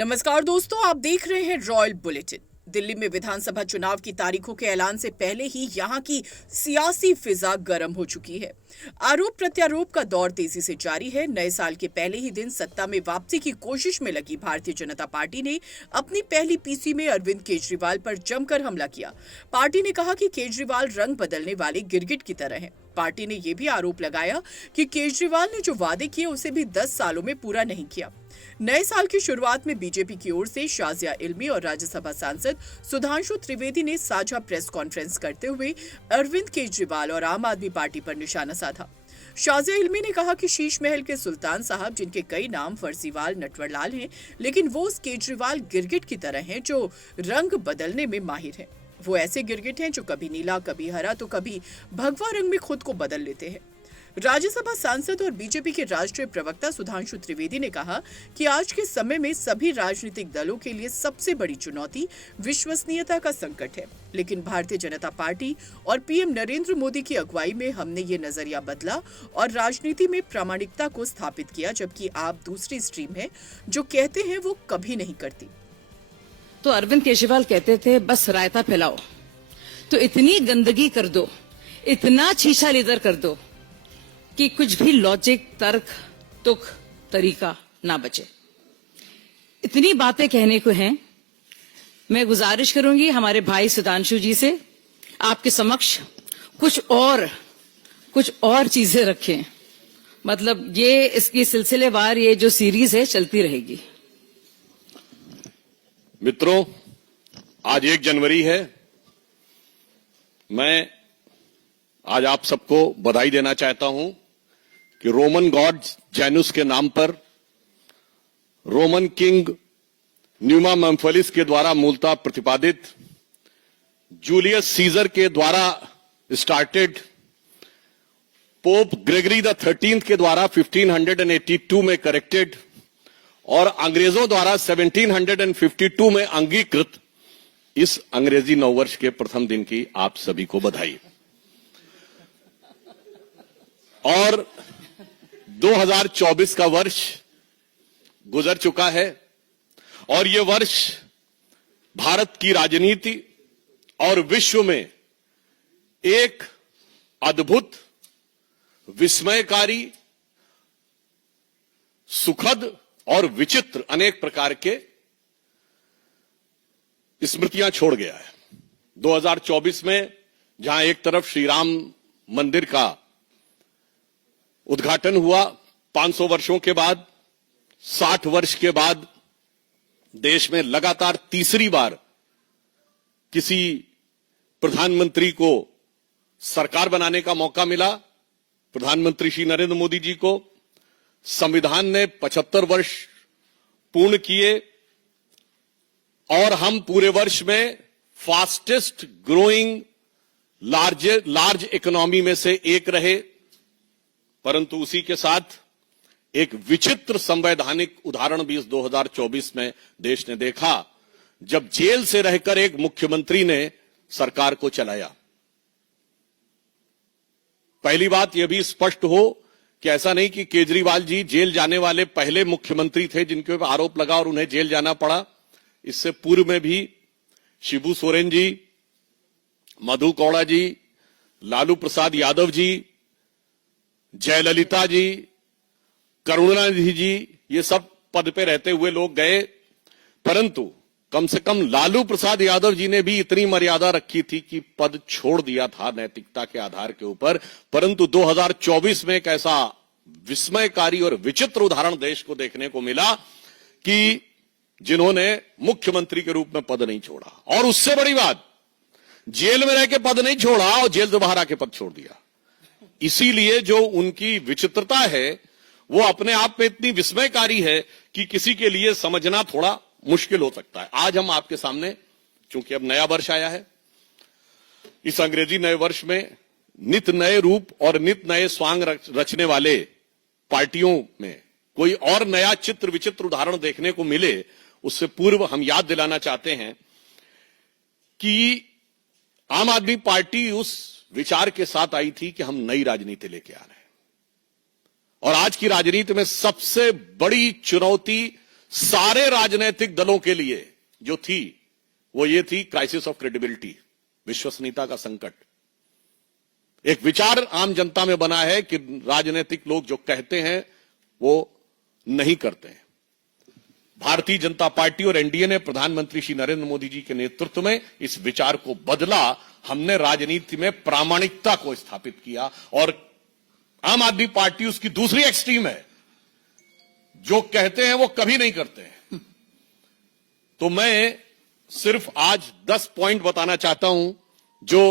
नमस्कार दोस्तों, आप देख रहे हैं रॉयल बुलेटिन। दिल्ली में विधानसभा चुनाव की तारीखों के ऐलान से पहले ही यहां की सियासी फिजा गर्म हो चुकी है। आरोप प्रत्यारोप का दौर तेजी से जारी है। नए साल के पहले ही दिन सत्ता में वापसी की कोशिश में लगी भारतीय जनता पार्टी ने अपनी पहली पीसी में अरविंद केजरीवाल पर जमकर हमला किया। पार्टी ने कहा कि केजरीवाल रंग बदलने वाले गिरगिट की तरह हैं। पार्टी ने यह भी आरोप लगाया कि केजरीवाल ने जो वादे किए उसे भी 10 सालों में पूरा नहीं किया। नए साल की शुरुआत में बीजेपी की ओर से शाजिया इल्मी और राज्यसभा सांसद सुधांशु त्रिवेदी ने साझा प्रेस कॉन्फ्रेंस करते हुए अरविंद केजरीवाल और आम आदमी पार्टी पर निशाना साधा। शाजिया इल्मी ने कहा कि शीश महल के सुल्तान साहब, जिनके कई नाम फर्जीवाल नटवरलाल हैं, लेकिन वो उस केजरीवाल गिरगिट की तरह हैं जो रंग बदलने में माहिर हैं। वो ऐसे गिरगिट हैं जो कभी नीला, कभी हरा, तो कभी भगवा रंग में खुद को बदल लेते हैं। राज्यसभा सांसद और बीजेपी के राष्ट्रीय प्रवक्ता सुधांशु त्रिवेदी ने कहा कि आज के समय में सभी राजनीतिक दलों के लिए सबसे बड़ी चुनौती विश्वसनीयता का संकट है, लेकिन भारतीय जनता पार्टी और पीएम नरेंद्र मोदी की अगुवाई में हमने ये नजरिया बदला और राजनीति में प्रामाणिकता को स्थापित किया, जबकि आप दूसरी स्ट्रीम है जो कहते हैं वो कभी नहीं करती। तो अरविंद केजरीवाल कहते थे बस रायता फैलाओ, तो इतनी गंदगी कर दो, इतना छीछा लेदर कर दो कि कुछ भी लॉजिक, तर्क, तुक, तरीका ना बचे। इतनी बातें कहने को हैं। मैं गुजारिश करूंगी हमारे भाई सुधांशु जी से, आपके समक्ष कुछ और चीजें रखें। मतलब ये इसकी सिलसिलेवार ये जो सीरीज है चलती रहेगी। मित्रों, आज 1 जनवरी है। मैं आज आप सबको बधाई देना चाहता हूं कि रोमन गॉड जैनुस के नाम पर रोमन किंग न्यूमा मेम्फिलिस के द्वारा मूलतः प्रतिपादित, जूलियस सीजर के द्वारा स्टार्टेड, पोप ग्रेगरी द 13 के द्वारा 1582 में करेक्टेड और अंग्रेजों द्वारा 1752 में अंगीकृत इस अंग्रेजी नववर्ष के प्रथम दिन की आप सभी को बधाई। और 2024 का वर्ष गुजर चुका है और यह वर्ष भारत की राजनीति और विश्व में एक अद्भुत, विस्मयकारी, सुखद और विचित्र अनेक प्रकार के स्मृतियां छोड़ गया है। 2024 में जहां एक तरफ श्री राम मंदिर का उद्घाटन हुआ 500 वर्षों के बाद, 60 वर्ष के बाद देश में लगातार तीसरी बार किसी प्रधानमंत्री को सरकार बनाने का मौका मिला। प्रधानमंत्री श्री नरेंद्र मोदी जी को संविधान ने 75 वर्ष पूर्ण किए और हम पूरे वर्ष में फास्टेस्ट ग्रोइंग लार्ज इकोनॉमी में से एक रहे। परंतु उसी के साथ एक विचित्र संवैधानिक उदाहरण भी इस 2024 में देश ने देखा, जब जेल से रहकर एक मुख्यमंत्री ने सरकार को चलाया। पहली बात यह भी स्पष्ट हो कि ऐसा नहीं कि केजरीवाल जी जेल जाने वाले पहले मुख्यमंत्री थे जिनके ऊपर आरोप लगा और उन्हें जेल जाना पड़ा। इससे पूर्व में भी शिबू सोरेन जी, मधु कौड़ा जी, लालू प्रसाद यादव जी, जयललिता जी, करुणानिधि जी, ये सब पद पे रहते हुए लोग गए। परंतु कम से कम लालू प्रसाद यादव जी ने भी इतनी मर्यादा रखी थी कि पद छोड़ दिया था नैतिकता के आधार के ऊपर। परंतु 2024 में एक ऐसा विस्मयकारी और विचित्र उदाहरण देश को देखने को मिला कि जिन्होंने मुख्यमंत्री के रूप में पद नहीं छोड़ा, और उससे बड़ी बात, जेल में रह के पद नहीं छोड़ा और जेल से बाहर आके पद छोड़ दिया। इसीलिए जो उनकी विचित्रता है वो अपने आप में इतनी विस्मयकारी है कि किसी के लिए समझना थोड़ा मुश्किल हो सकता है। आज हम आपके सामने, चूंकि अब नया वर्ष आया है, इस अंग्रेजी नए वर्ष में नित नए रूप और नित नए स्वांग रचने वाले पार्टियों में कोई और नया चित्र विचित्र उदाहरण देखने को मिले, उससे पूर्व हम याद दिलाना चाहते हैं कि आम आदमी पार्टी उस विचार के साथ आई थी कि हम नई राजनीति लेके आ रहे हैं। और आज की राजनीति में सबसे बड़ी चुनौती, सारे राजनीतिक दलों के लिए जो थी वो ये थी क्राइसिस ऑफ क्रेडिबिलिटी, विश्वसनीयता का संकट। एक विचार आम जनता में बना है कि राजनीतिक लोग जो कहते हैं वो नहीं करते हैं। भारतीय जनता पार्टी और एनडीए ने प्रधानमंत्री श्री नरेंद्र मोदी जी के नेतृत्व में इस विचार को बदला। हमने राजनीति में प्रामाणिकता को स्थापित किया और आम आदमी पार्टी उसकी दूसरी एक्सट्रीम है, जो कहते हैं वो कभी नहीं करते हैं। तो मैं सिर्फ आज 10 पॉइंट बताना चाहता हूं जो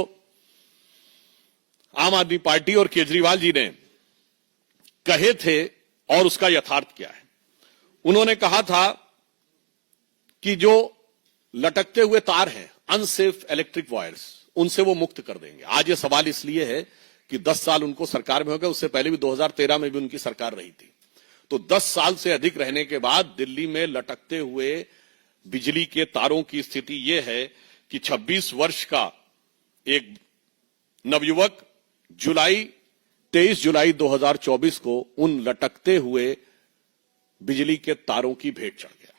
आम आदमी पार्टी और केजरीवाल जी ने कहे थे और उसका यथार्थ क्या है। उन्होंने कहा था कि जो लटकते हुए तार हैं, अनसेफ इलेक्ट्रिक वायर्स, उनसे वो मुक्त कर देंगे। आज ये सवाल इसलिए है कि 10 साल उनको सरकार में हो गए, उससे पहले भी 2013 में भी उनकी सरकार रही थी। तो 10 साल से अधिक रहने के बाद दिल्ली में लटकते हुए बिजली के तारों की स्थिति यह है कि 26 वर्ष का एक नवयुवक 23 जुलाई 2024 को उन लटकते हुए बिजली के तारों की भेंट चढ़ गया।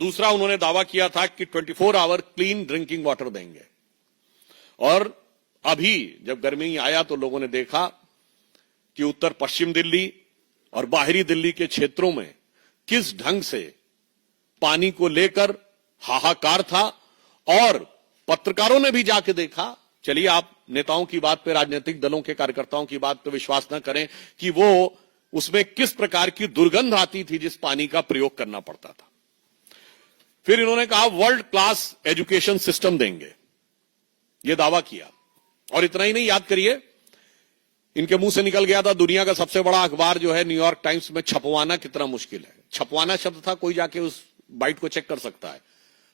दूसरा, उन्होंने दावा किया था कि 24 आवर क्लीन ड्रिंकिंग वाटर देंगे। और अभी जब गर्मी आया तो लोगों ने देखा कि उत्तर पश्चिम दिल्ली और बाहरी दिल्ली के क्षेत्रों में किस ढंग से पानी को लेकर हाहाकार था। और पत्रकारों ने भी जाके देखा। चलिए, आप नेताओं की बात पे, राजनीतिक दलों के कार्यकर्ताओं की बात पे विश्वास न करें कि वो उसमें किस प्रकार की दुर्गंध आती थी जिस पानी का प्रयोग करना पड़ता था। फिर इन्होंने कहा वर्ल्ड क्लास एजुकेशन सिस्टम देंगे, यह दावा किया। और इतना ही नहीं, याद करिए, इनके मुंह से निकल गया था दुनिया का सबसे बड़ा अखबार जो है न्यूयॉर्क टाइम्स में छपवाना कितना मुश्किल है। छपवाना शब्द था, कोई जाके उस बाइट को चेक कर सकता है।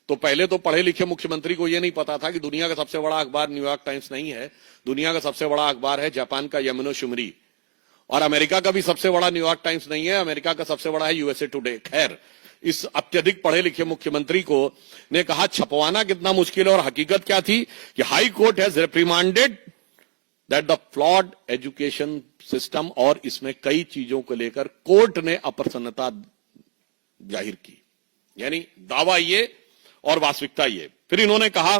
तो पहले तो पढ़े लिखे मुख्यमंत्री को यह नहीं पता था कि दुनिया का सबसे बड़ा अखबार न्यूयॉर्क टाइम्स नहीं है, दुनिया का सबसे बड़ा अखबार है जापान का यामिनो शिमरी। और अमेरिका का भी सबसे बड़ा न्यूयॉर्क टाइम्स नहीं है, अमेरिका का सबसे बड़ा है यूएसए टुडे। खैर, इस अत्यधिक पढ़े लिखे मुख्यमंत्री को ने कहा छपवाना कितना मुश्किल है। और हकीकत क्या थी कि high court has reprimanded that the flawed education system, और इसमें कई चीजों को लेकर कोर्ट ने अप्रसन्नता जाहिर की। यानी दावा ये और वास्तविकता ये। फिर इन्होंने कहा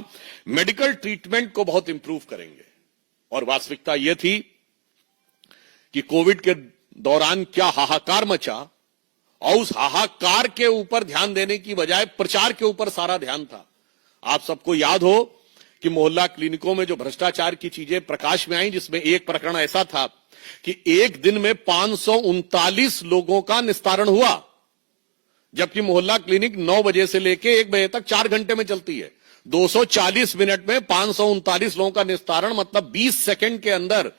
मेडिकल ट्रीटमेंट को बहुत इंप्रूव करेंगे, और वास्तविकता यह थी कि कोविड के दौरान क्या हाहाकार मचा, और उस हाहाकार के ऊपर ध्यान देने की बजाय प्रचार के ऊपर सारा ध्यान था। आप सबको याद हो कि मोहल्ला क्लिनिकों में जो भ्रष्टाचार की चीजें प्रकाश में आई, जिसमें एक प्रकरण ऐसा था कि एक दिन में 539 लोगों का निस्तारण हुआ, जबकि मोहल्ला क्लिनिक 9 बजे से लेके 1 बजे तक 4 घंटे में चलती है। 240 मिनट में 539 लोगों का निस्तारण, मतलब 20 सेकंड के अंदर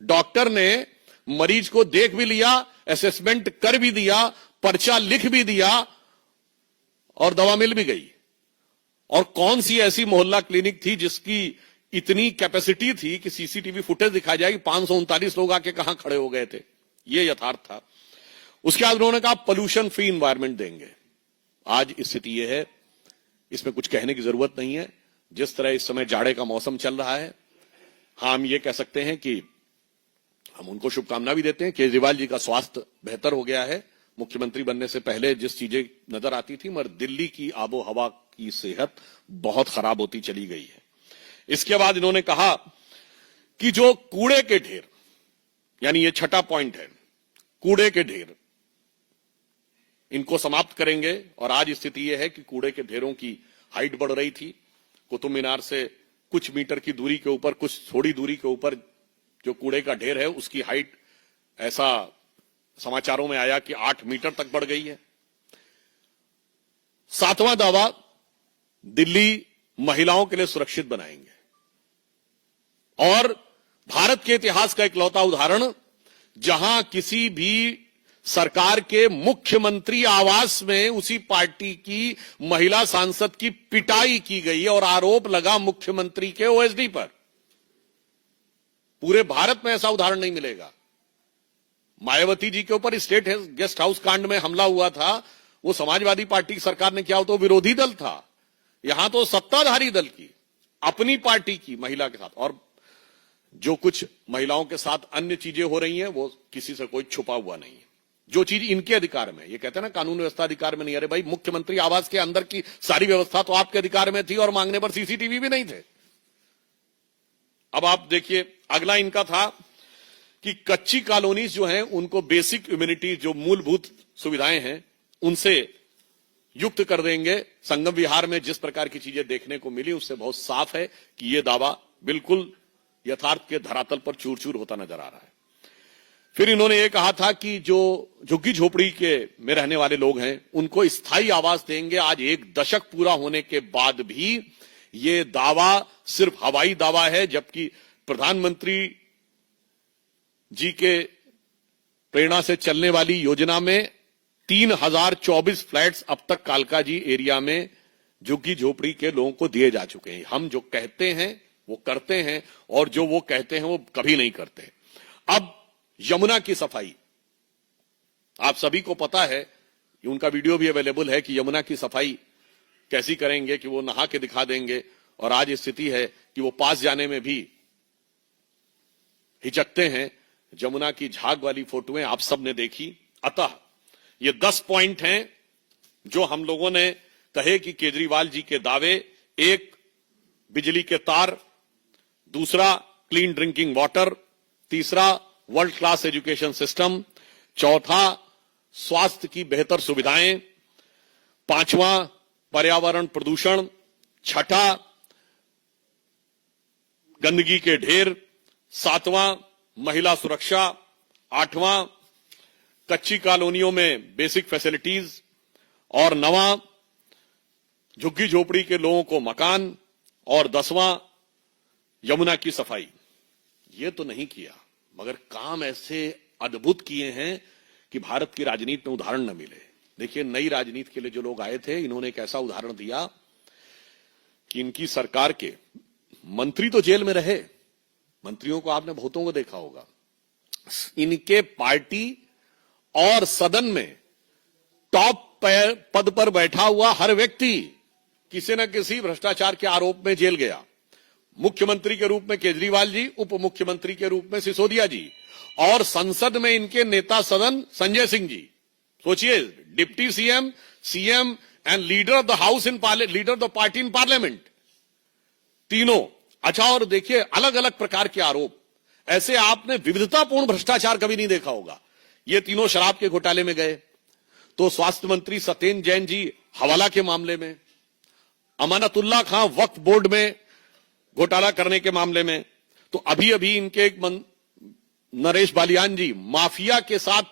डॉक्टर ने मरीज को देख भी लिया, असेसमेंट कर भी दिया, पर्चा लिख भी दिया और दवा मिल भी गई। और कौन सी ऐसी मोहल्ला क्लिनिक थी जिसकी इतनी कैपेसिटी थी कि सीसीटीवी फुटेज दिखा जाए कि 539 लोग आके कहां खड़े हो गए थे। यह यथार्थ था। उसके बाद उन्होंने कहा पोल्यूशन फ्री एनवायरनमेंट देंगे। आज स्थिति यह है, इसमें कुछ कहने की जरूरत नहीं है। जिस तरह इस समय जाड़े का मौसम चल रहा है, हाँ, हम ये कह सकते हैं कि हम उनको शुभकामना भी देते हैं। केजरीवाल जी का स्वास्थ्य बेहतर हो गया है। मुख्यमंत्री बनने से पहले जिस चीजें नजर आती थी, मगर दिल्ली की आबो हवा की सेहत बहुत खराब होती चली गई है। इसके बाद इन्होंने कहा कि जो कूड़े के ढेर, यानी ये छठा पॉइंट है, कूड़े के ढेर, इनको समाप्त करेंगे। और आज स्थिति यह है कि कूड़े के ढेरों की हाइट बढ़ रही थी। कुतुब मीनार से कुछ मीटर की दूरी के ऊपर, कुछ थोड़ी दूरी के ऊपर जो कूड़े का ढेर है, उसकी हाइट ऐसा समाचारों में आया कि 8 मीटर तक बढ़ गई है। 7वां दावा, दिल्ली महिलाओं के लिए सुरक्षित बनाएंगे। और भारत के इतिहास का इकलौता उदाहरण, जहां किसी भी सरकार के मुख्यमंत्री आवास में उसी पार्टी की महिला सांसद की पिटाई की गई और आरोप लगा मुख्यमंत्री के ओएसडी पर। पूरे भारत में ऐसा उदाहरण नहीं मिलेगा। मायावती जी के ऊपर स्टेट गेस्ट हाउस कांड में हमला हुआ था, वो समाजवादी पार्टी की सरकार ने किया, तो विरोधी दल था। यहां तो सत्ताधारी दल की, अपनी पार्टी की महिला के साथ। और जो कुछ महिलाओं के साथ अन्य चीजें हो रही हैं, वो किसी से कोई छुपा हुआ नहीं है। जो चीज इनके अधिकार में है। ये कहते हैं ना कानून व्यवस्था अधिकार में नहीं, अरे भाई मुख्यमंत्री आवास के अंदर की सारी व्यवस्था तो आपके अधिकार में थी और मांगने पर सीसीटीवी भी नहीं थे। अब आप देखिए अगला इनका था कि कच्ची कॉलोनीज जो हैं उनको बेसिक इम्यूनिटी जो मूलभूत सुविधाएं हैं उनसे युक्त कर देंगे। संगम विहार में जिस प्रकार की चीजें देखने को मिली उससे बहुत साफ है कि यह दावा बिल्कुल यथार्थ के धरातल पर चूर चूर होता नजर आ रहा है। फिर इन्होंने ये कहा था कि जो झुग्गी झोपड़ी के में रहने वाले लोग हैं उनको स्थायी आवास देंगे। आज 1 दशक पूरा होने के बाद भी ये दावा सिर्फ हवाई दावा है, जबकि प्रधानमंत्री जी के प्रेरणा से चलने वाली योजना में 3024 फ्लैट्स अब तक कालकाजी एरिया में झुग्गी झोपड़ी के लोगों को दिए जा चुके हैं। हम जो कहते हैं वो करते हैं और जो वो कहते हैं वो कभी नहीं करते। अब यमुना की सफाई, आप सभी को पता है, उनका वीडियो भी अवेलेबल है कि यमुना की सफाई कैसी करेंगे कि वो नहा के दिखा देंगे। और आज स्थिति है कि वो पास जाने में भी हिचकते हैं। यमुना की झाग वाली फोटोएं आप सबने देखी। अतः ये 10 पॉइंट हैं जो हम लोगों ने कहे कि केजरीवाल जी के दावे। 1, बिजली के तार, दूसरा क्लीन ड्रिंकिंग वाटर, तीसरा वर्ल्ड क्लास एजुकेशन सिस्टम, चौथा स्वास्थ्य की बेहतर सुविधाएं, 5वां पर्यावरण प्रदूषण, 6ठा गंदगी के ढेर, 7वां महिला सुरक्षा, 8वां कच्ची कॉलोनियों में बेसिक फैसिलिटीज और 9वां झुग्गी झोपड़ी के लोगों को मकान और 10वां यमुना की सफाई। ये तो नहीं किया, मगर काम ऐसे अद्भुत किए हैं कि भारत की राजनीति में उदाहरण न मिले। देखिए नई राजनीति के लिए जो लोग आए थे इन्होंने एक ऐसा उदाहरण दिया कि इनकी सरकार के मंत्री तो जेल में रहे, मंत्रियों को आपने बहुतों को देखा होगा, इनके पार्टी और सदन में टॉप पद पर बैठा हुआ हर व्यक्ति किसी न किसी भ्रष्टाचार के आरोप में जेल गया। मुख्यमंत्री के रूप में केजरीवाल जी, उप मुख्यमंत्री के रूप में सिसोदिया जी और संसद में इनके नेता सदन संजय सिंह जी। सोचिए, deputy CM, CM and leader of the house in leader of the party in parliament, तीनों। अच्छा, और देखिए अलग अलग प्रकार के आरोप, ऐसे आपने विविधतापूर्ण भ्रष्टाचार कभी नहीं देखा होगा। ये तीनों शराब के घोटाले में गए तो स्वास्थ्य मंत्री सत्येंद्र जैन जी हवाला के मामले में, अमानतुल्लाह खां वक्फ बोर्ड में घोटाला करने के मामले में, तो अभी अभी इनके एक नरेश बालियान जी माफिया के साथ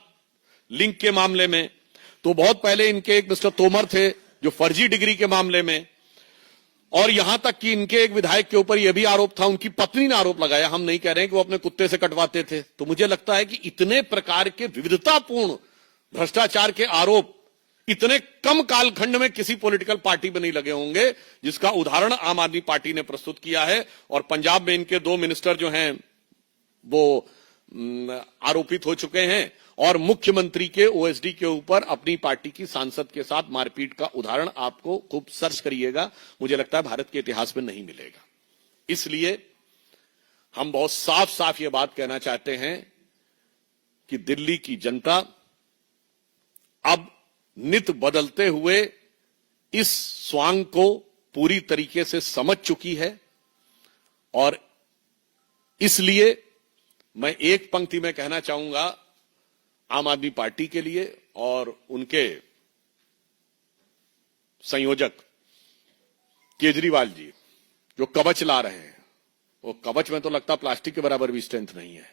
लिंक के मामले में, तो बहुत पहले इनके एक मिस्टर तोमर थे जो फर्जी डिग्री के मामले में, और यहां तक कि इनके एक विधायक के ऊपर यह भी आरोप था, उनकी पत्नी ने आरोप लगाया, हम नहीं कह रहे हैं कि वो अपने कुत्ते से कटवाते थे। तो मुझे लगता है कि इतने प्रकार के विविधतापूर्ण भ्रष्टाचार के आरोप इतने कम कालखंड में किसी पॉलिटिकल पार्टी में नहीं लगे होंगे, जिसका उदाहरण आम आदमी पार्टी ने प्रस्तुत किया है। और पंजाब में इनके 2 मिनिस्टर जो हैं वो आरोपित हो चुके हैं और मुख्यमंत्री के ओएसडी के ऊपर अपनी पार्टी की सांसद के साथ मारपीट का उदाहरण आपको खूब सर्च करिएगा, मुझे लगता है भारत के इतिहास में नहीं मिलेगा। इसलिए हम बहुत साफ साफ ये बात कहना चाहते हैं कि दिल्ली की जनता अब नित बदलते हुए इस स्वांग को पूरी तरीके से समझ चुकी है और इसलिए मैं एक पंक्ति में कहना चाहूंगा आम आदमी पार्टी के लिए और उनके संयोजक केजरीवाल जी जो कवच ला रहे हैं, वो कवच में तो लगता प्लास्टिक के बराबर भी स्ट्रेंथ नहीं है।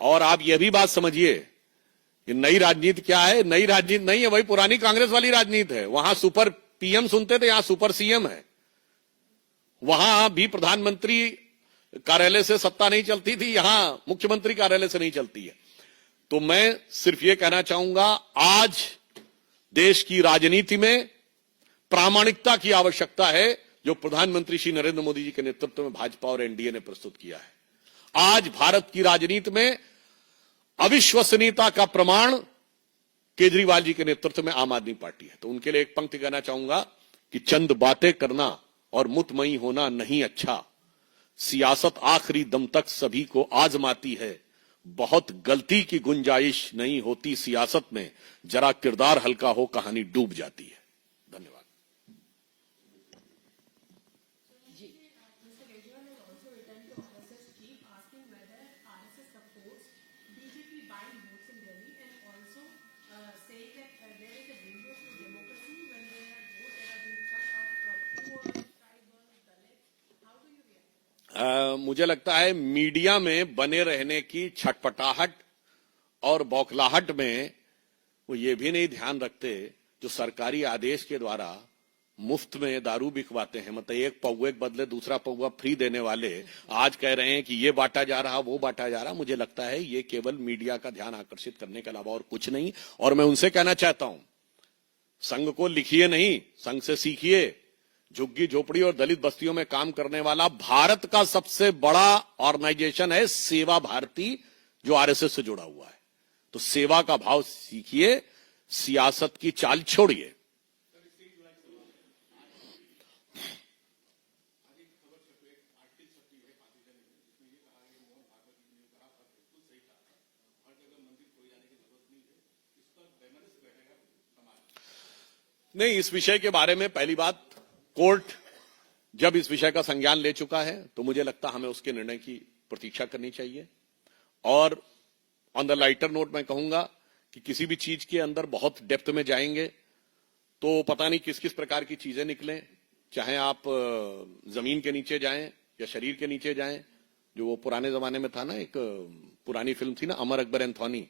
और आप यह भी बात समझिए कि नई राजनीति क्या है, नई राजनीति नहीं है, वही पुरानी कांग्रेस वाली राजनीति है। वहां सुपर पीएम सुनते थे, यहां सुपर सीएम है। वहां भी प्रधानमंत्री कार्यालय से सत्ता नहीं चलती थी, यहां मुख्यमंत्री कार्यालय से नहीं चलती है। तो मैं सिर्फ यह कहना चाहूंगा, आज देश की राजनीति में प्रामाणिकता की आवश्यकता है, जो प्रधानमंत्री श्री नरेंद्र मोदी जी के नेतृत्व में भाजपा और एनडीए ने प्रस्तुत किया है। आज भारत की राजनीति में अविश्वसनीयता का प्रमाण केजरीवाल जी के नेतृत्व में आम आदमी पार्टी है। तो उनके लिए एक पंक्ति कहना चाहूंगा कि चंद बातें करना और मुतमई होना नहीं अच्छा, सियासत आखिरी दम तक सभी को आजमाती है, बहुत गलती की गुंजाइश नहीं होती सियासत में, जरा किरदार हल्का हो कहानी डूब जाती है। धन्यवाद। मुझे लगता है मीडिया में बने रहने की छटपटाहट और बौखलाहट में वो ये भी नहीं ध्यान रखते जो सरकारी आदेश के द्वारा मुफ्त में दारू बिकवाते हैं, मतलब एक पौवे के बदले दूसरा पौवा फ्री देने वाले आज कह रहे हैं कि ये बांटा जा रहा वो बांटा जा रहा। मुझे लगता है ये केवल मीडिया का ध्यान आकर्षित करने के अलावा और कुछ नहीं। और मैं उनसे कहना चाहता हूं, संघ को लिखिए नहीं, संघ से सीखिए। झुग्गी झोपड़ी और दलित बस्तियों में काम करने वाला भारत का सबसे बड़ा ऑर्गेनाइजेशन है सेवा भारती, जो आरएसएस से जुड़ा हुआ है। तो सेवा का भाव सीखिए, सियासत की चाल छोड़िए। नहीं, इस विषय के बारे में पहली बात, कोर्ट जब इस विषय का संज्ञान ले चुका है तो मुझे लगता हमें उसके निर्णय की प्रतीक्षा करनी चाहिए। और ऑन द लाइटर नोट मैं कहूंगा कि किसी भी चीज के अंदर बहुत डेप्थ में जाएंगे तो पता नहीं किस किस प्रकार की चीजें निकलें, चाहे आप जमीन के नीचे जाएं या शरीर के नीचे जाएं। जो वो पुराने जमाने में था ना, एक पुरानी फिल्म थी ना, अमर अकबर एंथोनी,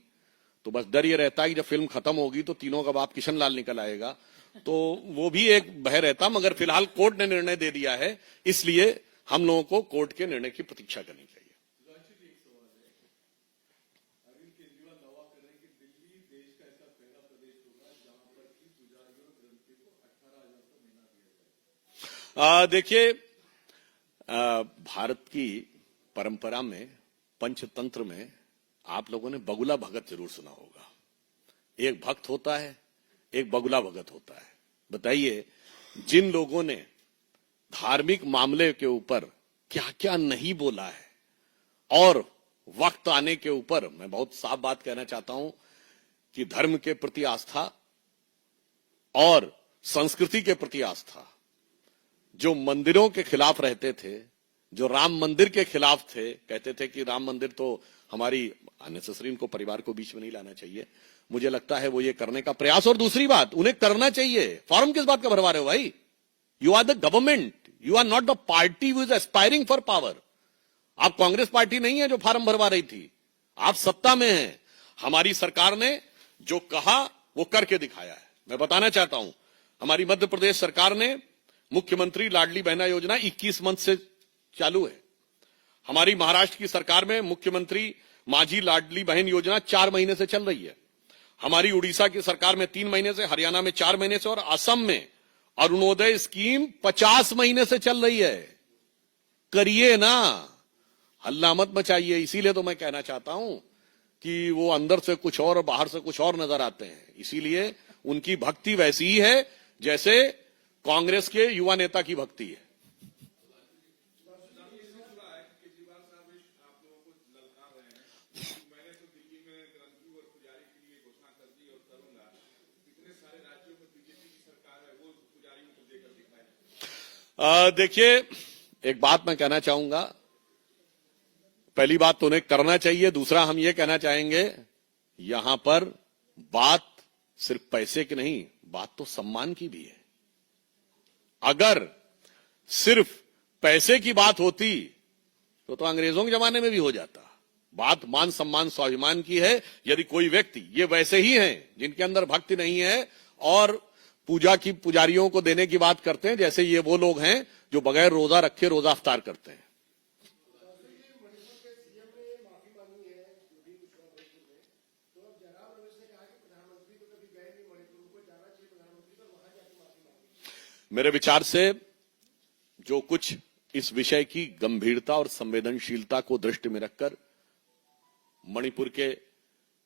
तो बस डर ये रहता है कि जब फिल्म खत्म होगी तो तीनों का बाप किशन लाल निकल आएगा, तो वो भी एक भय रहता। मगर फिलहाल कोर्ट ने निर्णय दे दिया है, इसलिए हम लोगों को कोर्ट के निर्णय की प्रतीक्षा करनी चाहिए। देखिए, भारत की परंपरा में, पंचतंत्र में आप लोगों ने बगुला भगत जरूर सुना होगा। एक भक्त होता है, एक बगुला भगत होता है। बताइए, जिन लोगों ने धार्मिक मामले के ऊपर क्या क्या नहीं बोला है, और वक्त आने के ऊपर मैं बहुत साफ बात कहना चाहता हूं कि धर्म के प्रति आस्था और संस्कृति के प्रति आस्था, जो मंदिरों के खिलाफ रहते थे, जो राम मंदिर के खिलाफ थे, कहते थे कि राम मंदिर तो हमारी अननेसेसरी, इनको परिवार को बीच में नहीं लाना चाहिए। मुझे लगता है वो ये करने का प्रयास, और दूसरी बात उन्हें करना चाहिए। फॉर्म किस बात का भरवा रहे हो भाई? You are the government, you are not the party who is aspiring for power. आप कांग्रेस पार्टी नहीं है जो फॉर्म भरवा रही थी, आप सत्ता में हैं। हमारी सरकार ने जो कहा वो करके दिखाया है। मैं बताना चाहता हूं, हमारी मध्य प्रदेश सरकार ने मुख्यमंत्री लाडली बहना योजना 21 मंथ से चालू है। हमारी महाराष्ट्र की सरकार में मुख्यमंत्री माझी लाडली बहन योजना 4 महीने से चल रही है। हमारी उड़ीसा की सरकार में 3 महीने से, हरियाणा में 4 महीने से, और असम में अरुणोदय स्कीम 50 महीने से चल रही है। करिए ना, हल्ला मत मचाइए। इसीलिए तो मैं कहना चाहता हूं कि वो अंदर से कुछ और बाहर से कुछ और नजर आते हैं। इसीलिए उनकी भक्ति वैसी ही है जैसे कांग्रेस के युवा नेता की भक्ति है। देखिए, एक बात मैं कहना चाहूंगा, पहली बात तो उन्हें करना चाहिए। दूसरा, हम ये कहना चाहेंगे, यहां पर बात सिर्फ पैसे की नहीं, बात तो सम्मान की भी है। अगर सिर्फ पैसे की बात होती तो अंग्रेजों के जमाने में भी हो जाता। बात मान सम्मान स्वाभिमान की है। यदि कोई व्यक्ति, ये वैसे ही हैं जिनके अंदर भक्ति नहीं है और पूजा की पुजारियों को देने की बात करते हैं, जैसे ये वो लोग हैं जो बगैर रोजा रखे रोजा अफ्तार करते हैं। मेरे विचार से जो कुछ इस विषय की गंभीरता और संवेदनशीलता को दृष्टि में रखकर मणिपुर के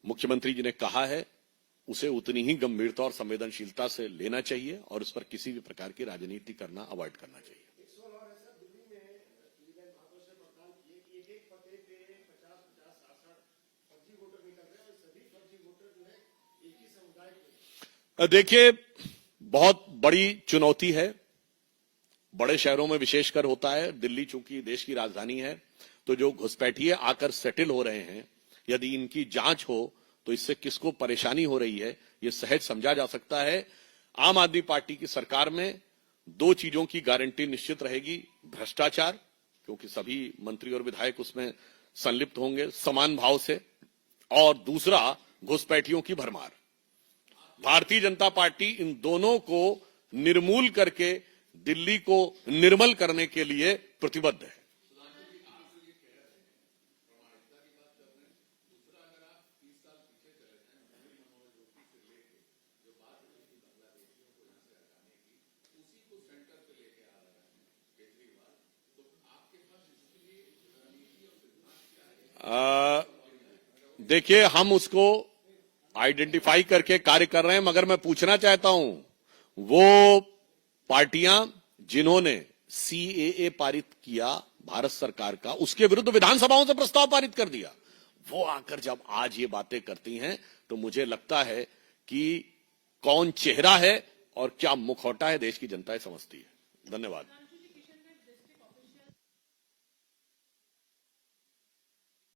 मुख्यमंत्री जी ने कहा है, उसे उतनी ही गंभीरता और संवेदनशीलता से लेना चाहिए और उस पर किसी भी प्रकार की राजनीति करना अवॉइड करना चाहिए। देखिए, बहुत बड़ी चुनौती है, बड़े शहरों में विशेषकर होता है। दिल्ली चूंकि देश की राजधानी है, तो जो घुसपैठिए आकर सेटल हो रहे हैं, यदि इनकी जांच हो तो इससे किसको परेशानी हो रही है, ये सहज समझा जा सकता है। आम आदमी पार्टी की सरकार में दो चीजों की गारंटी निश्चित रहेगी: भ्रष्टाचार, क्योंकि सभी मंत्री और विधायक उसमें संलिप्त होंगे समान भाव से, और दूसरा घुसपैठियों की भरमार। भारतीय जनता पार्टी इन दोनों को निर्मूल करके दिल्ली को निर्मल करने के लिए प्रतिबद्ध है। देखिए, हम उसको आइडेंटिफाई करके कार्य कर रहे हैं, मगर मैं पूछना चाहता हूं, वो पार्टियां जिन्होंने सीएए पारित किया भारत सरकार का, उसके विरुद्ध विधानसभाओं से प्रस्ताव पारित कर दिया, वो आकर जब आज ये बातें करती हैं तो मुझे लगता है कि कौन चेहरा है और क्या मुखौटा है देश की जनता समझती है। धन्यवाद।